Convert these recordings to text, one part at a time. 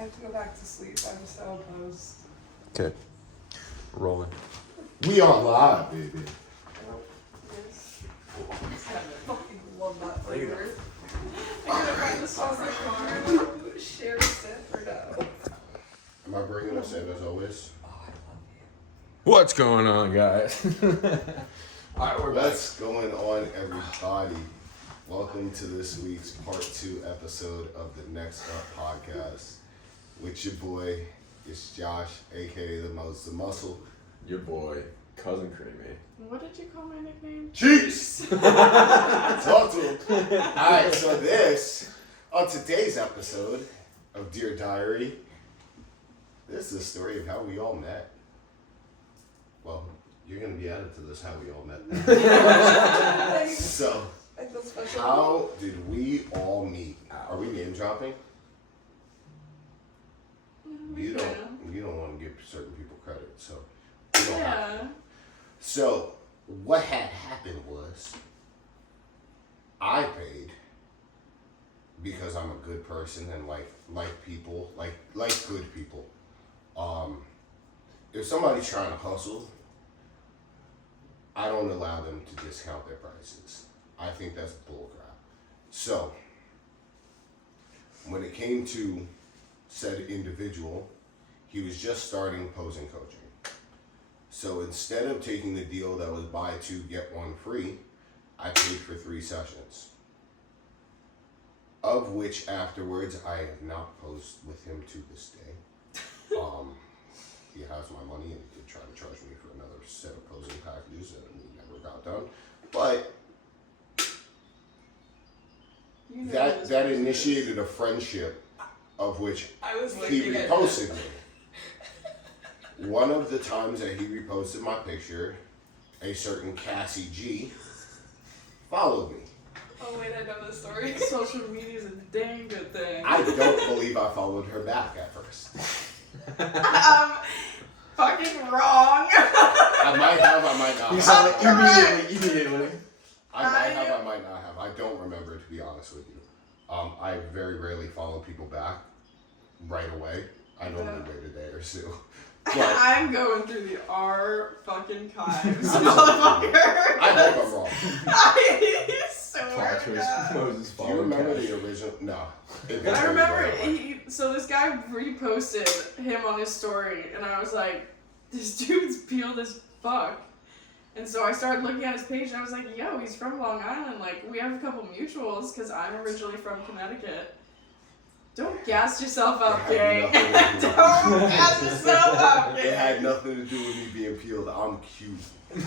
have to go back to sleep. I'm so opposed. Okay. Rolling. We are live, baby. Yes. I fucking love that flavor. I'm gonna find the sauce in the car. Share a sip or no? Am I bringing us in as always? Oh, I love you. What's going on, guys? Alright, we're back. What's going on, everybody? Welcome to this week's part 2 episode of the Next Up podcast. With your boy, it's Josh, aka the Muscle. Your boy, Cousin Creamy. What did you call my nickname? Cheeks! Talk to him. Alright, so on today's episode of Dear Diary, this is the story of how we all met. Well, you're going to be added to this, how we all met. So, I feel special. how did we all meet? Are we name dropping? You don't want to give certain people credit, so you don't have to. So what had happened was I paid because I'm a good person and like people, like good people. If somebody's trying to hustle, I don't allow them to discount their prices. I think that's bullcrap. So when it came to said individual, he was just starting posing coaching. So instead of taking the deal that was buy 2, get 1 free, I paid for 3 sessions. Of which afterwards I have not posed with him to this day. He has my money and he did try to charge me for another set of posing packages and we never got done. But that initiated a friendship of which he reposted me. One of the times that he reposted my picture, a certain Cassie G followed me. Oh wait, I know this story. Social media is a dang good thing. I don't believe I followed her back at first. Fucking wrong. I might have, I might not You have. saw it immediately. I might have, I might not have. I don't remember, to be honest with you. I very rarely follow people back right away. I normally wait a day or so. But I'm going through the R fucking Kives, motherfucker. I hope I'm wrong. I swear Plot to twist. God. Moses Do you remember the original? No. I remember, so this guy reposted him on his story, and I was like, this dude's peeled as fuck. And so I started looking at his page, and I was like, yo, he's from Long Island. Like, we have a couple mutuals, because I'm originally from Connecticut. Don't gas yourself up, gang. Don't gas yourself up, gang. It had nothing to do with me being peeled. I'm cute.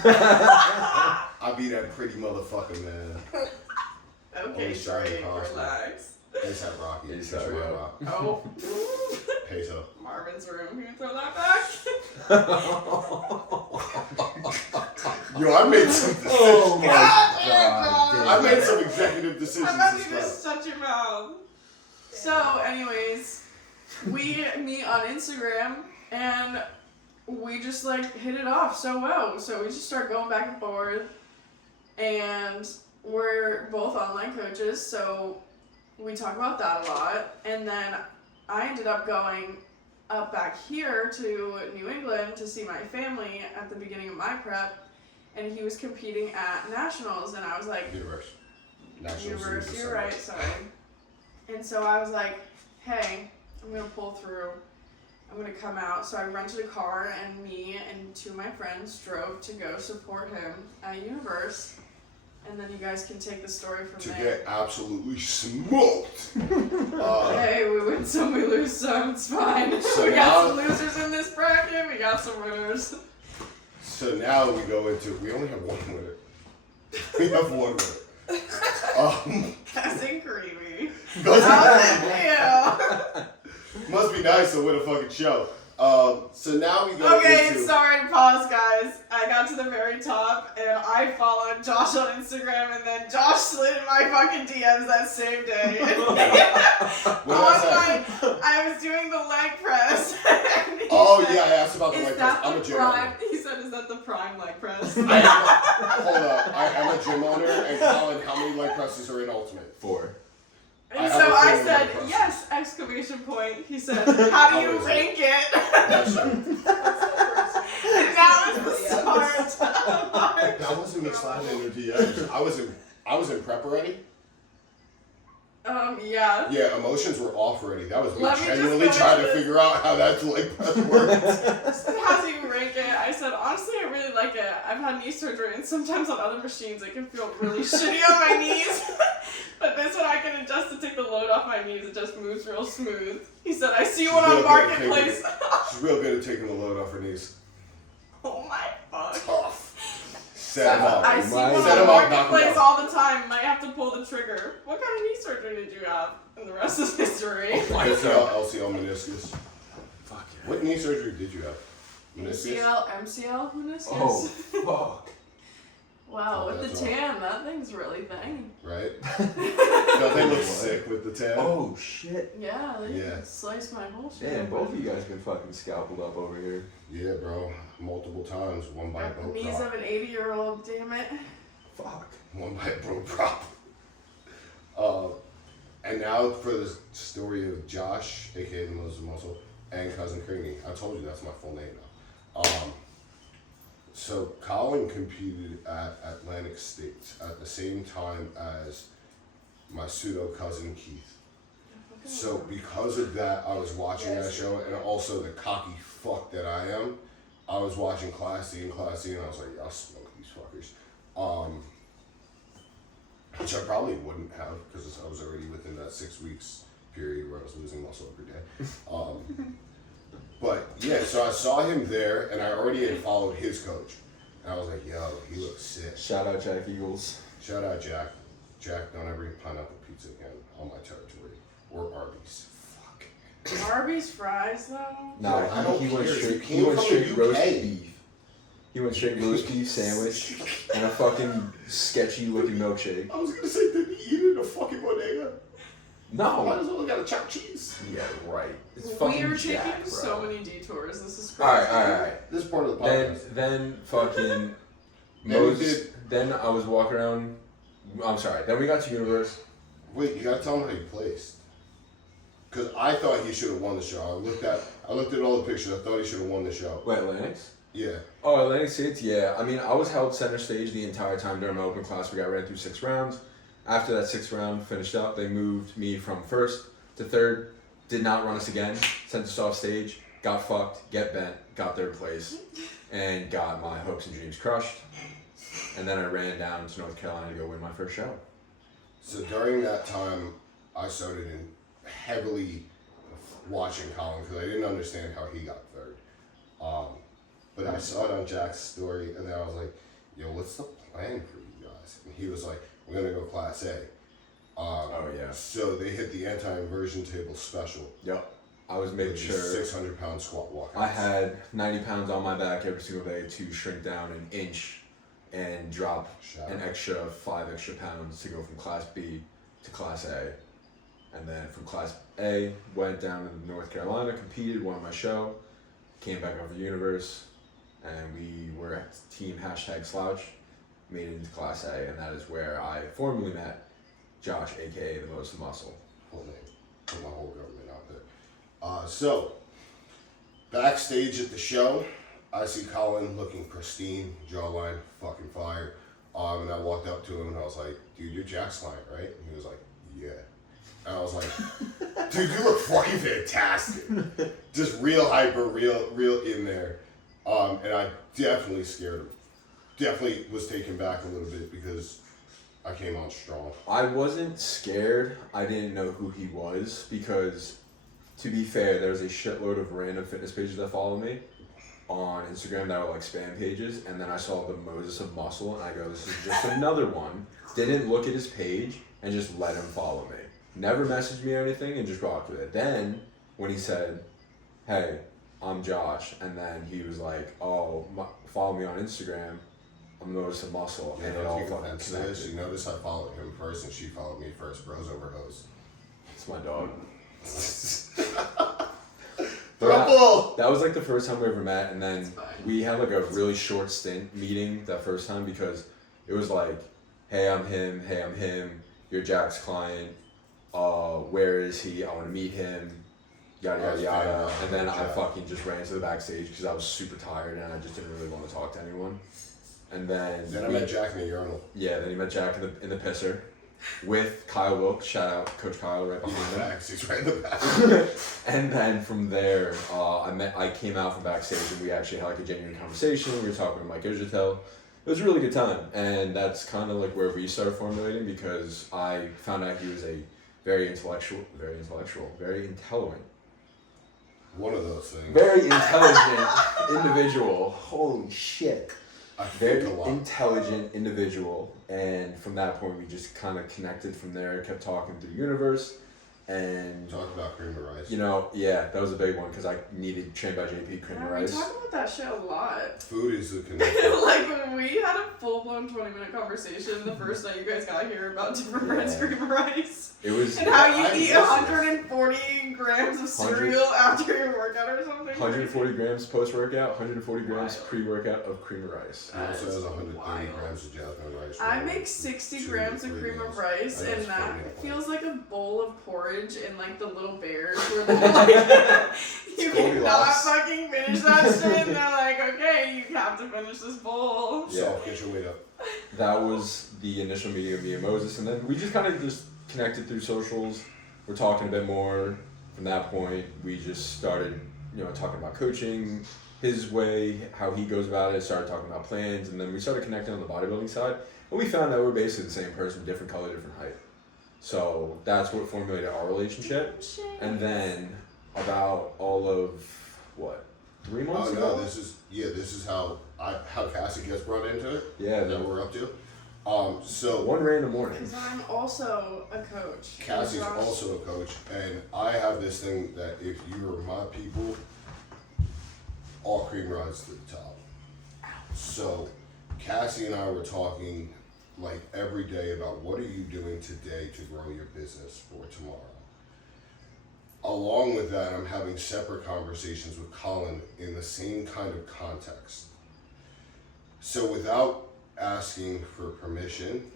I be that pretty motherfucker, man. Okay, straight, relax. It's at Rocky. It's at Rock. Oh. Peso. Marvin's room. Can you throw that back? Yo, I made some decisions. Oh my God. I made some executive decisions How about you as well. just shut your mouth? So, anyways, we meet on Instagram and we just like hit it off so well. So we just start going back and forth, and we're both online coaches, so we talk about that a lot. And then I ended up going up back here to New England to see my family at the beginning of my prep, and he was competing at nationals, and I was like, University, you're right, sorry. And so I was like, hey, I'm going to pull through. I'm going to come out. So I rented a car, and me and 2 of my friends drove to go support him at Universe. And then you guys can take the story from there. To get absolutely smoked. Hey, we win some, we lose some. It's fine. So we got now, some losers in this bracket. We got some winners. So now we go into, we only have one winner. We have one winner. Cousin Creamy. Must be nice to win a fucking show. So now we go into... Sorry, pause, guys. I got to the very top, and I followed Josh on Instagram, and then Josh slid in my fucking DMs that same day. I was doing the leg press. I asked about the leg press. I'm a gym owner. He said, is that the prime leg press? Hold up. I'm a gym owner, and Colin, how many leg presses are in Ultimate? 4. And so I said, yes, exclamation point. He said, how do you rank it? That's right. And that was the start of our That wasn't me sliding into DMs. I was in prep already. Yeah. Yeah, emotions were off already. That was me Let me just genuinely go trying to into figure out how that like prep works. How do you rank it? I said, honestly, I really like it. I've had knee surgery, and sometimes on other machines, it can feel really shitty on my knees. But this one, I can adjust to take the load off my knees. It just moves real smooth. He said, I see one on Marketplace. She's real good at taking the load off her knees. Oh my fuck. Tough. Set him up. I see one Set on him up, knock him Marketplace out. all the time. Might have to pull the trigger. What kind of knee surgery did you have? And the rest is history. LCL meniscus. Fuck yeah. What knee surgery did you have? Meniscus? ACL, MCL, meniscus. Oh, fuck. Wow, with That's the tan, that thing's really banging. Right? No, they look sick with the tan. Oh, shit. Yeah, they Yeah. sliced my whole shit. Damn, both of you guys been fucking scalpeled up over here. Yeah, bro. Multiple times. One by a Got the boat knees prop. of an 80-year-old, damn it. Fuck. One by a boat prop. And now for the story of Josh, aka the Moses Muscle, and Cousin Creamy. I told you that's my full name now. So Colin competed at Atlantic States at the same time as my pseudo cousin Keith. So because of that, I was watching that show, and also the cocky fuck that I am, I was watching Class D, and I was like, I'll smoke these fuckers. Which I probably wouldn't have, because I was already within that 6 weeks period where I was losing muscle every day. But yeah, so I saw him there, and I already had followed his coach. And I was like, yo, he looks sick. Shout out Jack Eagles. Shout out Jack. Jack, don't ever eat pineapple pizza again on my territory. Or Arby's. Fuck. Arby's fries, though? No, I don't he went care. straight. You He came went from straight the roast UK. beef. He went straight roast beef sandwich and a fucking sketchy looking milkshake. I was gonna say, did he eat it in a fucking bodega? Might No. as well got a chopped cheese. Yeah, right. It's We fucking are Jack, taking bro. so many detours. This is crazy. Alright. This is part of the podcast. Then fucking Then Moses. Then I was walking around. I'm sorry. Then we got to Universe. Wait, you gotta tell him how you placed. Cause I thought he should have won the show. I looked at all the pictures. I thought he should have won the show. Wait, Atlantic's? Yeah. Oh, Atlantic States, yeah. I mean, I was held center stage the entire time during my open class. We got ran through 6 rounds. After that 6th round finished up, they moved me from 1st to 3rd. Did not run us again. Sent us off stage. Got fucked. Get bent. Got 3rd place. And got my hopes and dreams crushed. And then I ran down to North Carolina to go win my first show. So during that time, I started in heavily watching Colin because I didn't understand how he got 3rd. But I saw it on Jack's story, and then I was like, yo, what's the plan for you guys? And he was like, we're going to go Class A. Oh, yeah. So they hit the anti-inversion table special. Yep. I was making Which is sure 600-pound squat walk. I had 90 pounds on my back every single day to shrink down an inch and drop an extra 5 extra pounds to go from Class B to Class A. And then from Class A, went down to North Carolina, competed, won my show, came back over the Universe, and we were at Team #Slouch, made it into Class A, and that is where I formally met Josh, aka the Most Muscle. Whole name. Put my whole government out there. So, backstage at the show, I see Colin looking pristine, jawline, fucking fire. And I walked up to him and I was like, dude, you're Jack's client, right? And he was like, yeah. And I was like, dude, you look fucking fantastic. Just real hyper, real in there. And I definitely scared him. Definitely was taken back a little bit because I came on strong. I wasn't scared. I didn't know who he was because, to be fair, there's a shitload of random fitness pages that follow me on Instagram that are like spam pages, and then I saw the Moses of Muscle, and I go, this is just another one. Didn't look at his page and just let him follow me. Never messaged me or anything and just rocked with it. Then, when he said, hey, I'm Josh, and then he was like, oh, follow me on Instagram, I'm Moses of Muscle, and it all fucking connected. You notice I followed him first and she followed me first. Bros over hoes. It's my dog. Throuple! That was like the first time we ever met, and then It's fine. we had like a really short stint meeting that first time because it was like, hey, I'm him, you're Jack's client, where is he? I want to meet him. Yada yada yada. And then I Chat. fucking just ran to the backstage because I was super tired and I just didn't really want to talk to anyone. And then I met Jack in the urinal. Yeah, then he met Jack in the pisser with Kyle Wilkes. Shout out Coach Kyle right behind him. He's right in the back. And then from there, I came out from backstage and we actually had like a genuine conversation. We were talking with Mike Israel. It was a really good time, and that's kind of like where we started formulating because I found out he was a very intelligent. One of those things. Very intelligent individual. Holy shit. I think Very a lot. intelligent individual. And from that point, we just kind of connected from there, kept talking through the universe. And, Talk about cream of rice. you know, yeah, that was a big one because I needed Trained by JP cream Yeah, of we rice. talk about that shit a lot. Food is the connection. Like, we had a full-blown 20-minute conversation the first night you guys got here about different brands of cream of rice. It was And how you I eat listen. 140 grams of cereal after your workout or something. 140 grams post-workout, 140 grams pre-workout of cream of rice. He also has 130 wild. grams of jasmine rice. I make 60 grams of cream of rice, I know and it's that funny. feels like a bowl of porridge in like the little bears where they're like, you cannot Goldilocks. fucking finish that shit, and they're like, okay, you have to finish this bowl. So, get your weight up. That was the initial meeting of me and Moses, and then we just kind of just connected through socials. We're talking a bit more. From that point, we just started, talking about coaching, his way, how he goes about it. Started talking about plans, and then we started connecting on the bodybuilding side. And we found out we're basically the same person, different color, different height. So that's what formulated our relationship. And then about all of 3 months Oh ago. no, this is how Cassie gets brought into it. Yeah, That we're up to. So one random morning. Because I'm also a coach. Cassie's Josh- also a coach, and I have this thing that if you are my people, all cream rises to the top. So Cassie and I were talking like every day about what are you doing today to grow your business for tomorrow. Along with that, I'm having separate conversations with Colin in the same kind of context. So without asking for permission,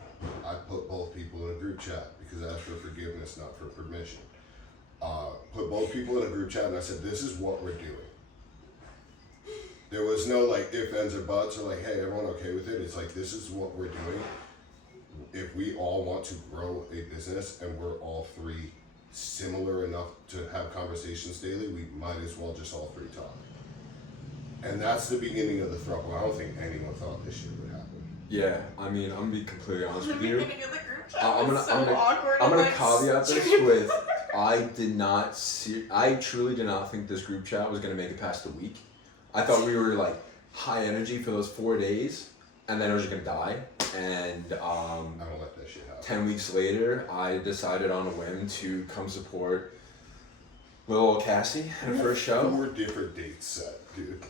I put both people in a group chat because I asked for forgiveness, not for permission. Put both people in a group chat and I said, this is what we're doing. There was no like ifs, ands, or buts or like, hey, everyone okay with it? It's like, this is what we're doing. If we all want to grow a business and we're all three similar enough to have conversations daily, we might as well just all three talk. And that's the beginning of the Throuple. I don't think anyone thought this shit would happen. Yeah, I mean, I'm gonna be completely honest The with you. beginning of the group chat I'm was gonna- so awkward. I'm and, gonna like, caveat this stupid. with I truly did not think this group chat was gonna make it past a week. I thought we were like high energy for those 4 days, and then it was just gonna die. And I don't let that shit happen. 10 weeks later, I decided on a whim to come support little old Cassie at her first show. 4 different dates set, dude.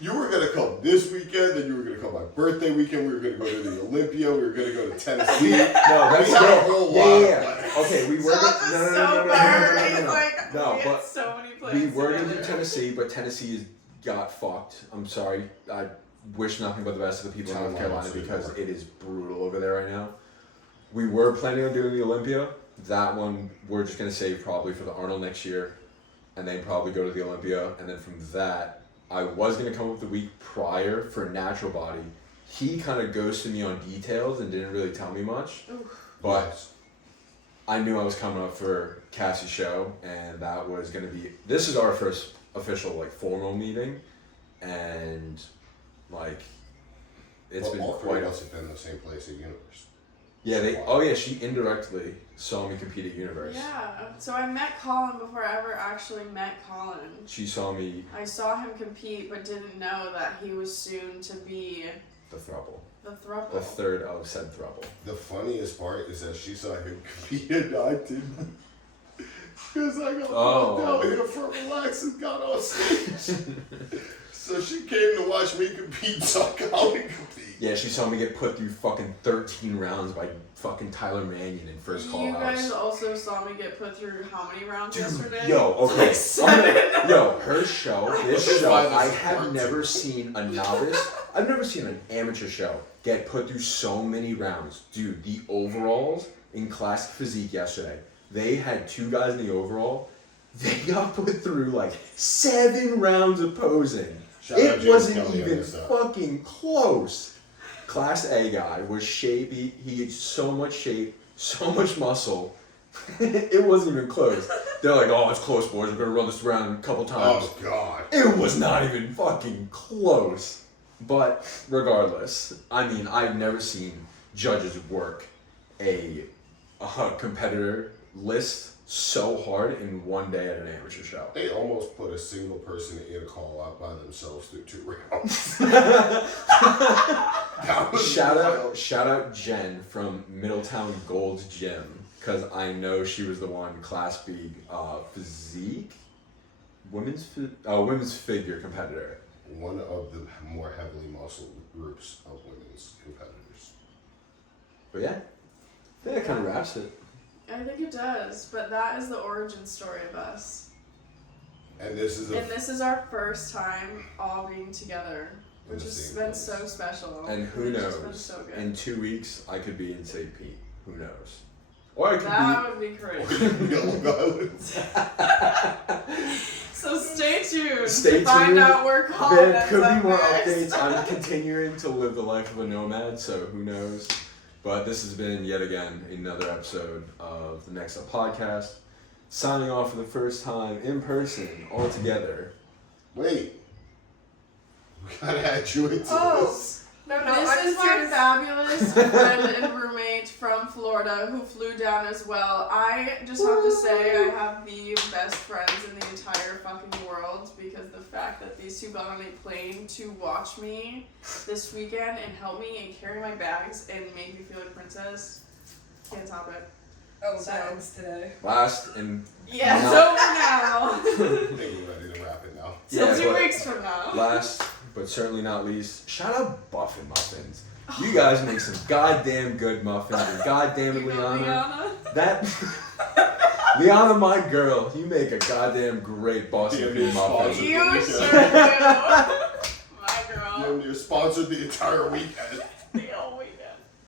You were gonna come this weekend, then you were gonna come my birthday weekend. We were gonna go to the Olympia. We were gonna go to Tennessee. No, that's We had a whole lot. yeah. Okay, we were Stop gonna this so bad. He's like, No, we but had so many plans we were gonna do together. Tennessee, but Tennessee got fucked. I'm sorry. I wish nothing but the best of the people in North Carolina because it is brutal over there right now. We were planning on doing the Olympia. That one we're just gonna save probably for the Arnold next year, and then probably go to the Olympia, and then from that, I was gonna come up the week prior for Natural Body. He kind of ghosted me on details and didn't really tell me much, but Yes. I knew I was coming up for Cassie's show, and that was gonna be. This is our first official like formal meeting, and like it's Well, been all three quite. of us have been in the same place at Universe. Yeah, they. Oh yeah, she indirectly saw me compete at Universe. Yeah. So I met Colin before I ever actually met Colin. She saw me I saw him compete, but didn't know that he was soon to be the Throuple, the Throuple. the third of said Throuple. The funniest part is that she saw him compete and I didn't. Because I got knocked out here for relax and got on stage. So she came to watch me compete, saw Colin compete. Yeah, she saw me get put through fucking 13 rounds by fucking Tyler Mannion in first call You guys house. also saw me get put through how many rounds yesterday? Yo, okay. Like 7. Her show, this This is show, why this I is have hard never to- seen a novice, I've never seen an amateur show get put through so many rounds. Dude, the overalls in classic physique yesterday. They had 2 guys in the overall. They got put through like 7 rounds of posing. Shout out It James wasn't Kelly on even this stuff. fucking close. Class A guy was shape. He had so much shape, so much muscle. It wasn't even close. They're like, oh, it's close, boys. We're gonna run this around a couple times. Oh God. It was not even fucking close. But regardless, I mean, I've never seen judges work a competitor list so hard in one day at an amateur show. They almost put a single person in a call out by themselves through 2 rounds. That was wild. Shout out Jen from Middletown Gold's Gym, because I know she was the one Class B physique, women's figure competitor. One of the more heavily muscled groups of women's competitors. But yeah, I think that kind of wraps it. I think it does, but that is the origin story of us. And this is our first time all being together, which has been so special. And who It's just been knows? so good. In 2 weeks, I could be in St. Pete. Who knows? Or I could That would be crazy. So stay tuned Stay to find tuned. out where Colin There ends could up be more next. updates. I'm continuing to live the life of a nomad, so who knows? But this has been yet again another episode of the Next Up podcast. Signing off for the first time in person, all together. Wait. We gotta add you into this. No, I'm this is just my curious. fabulous friend and roommate from Florida who flew down as well. I just have to say I have the best friends in the entire fucking world, because the fact that these 2 got on a plane to watch me this weekend and help me and carry my bags and make me feel like a princess, can't top it. Oh, So- that ends today. Last and Yeah, No. so now. I think we're ready to wrap it now. Till Yeah, 2 but- weeks from now. last but certainly not least, shout out Buffin Muffins. You guys make some goddamn good muffins, and goddamn it, You know Liana. Liana? That Liana, my girl, you make a goddamn great Boston Yeah, cream you're muffin. sponsored. You sure do. My girl. You're sponsored the entire weekend. The whole week.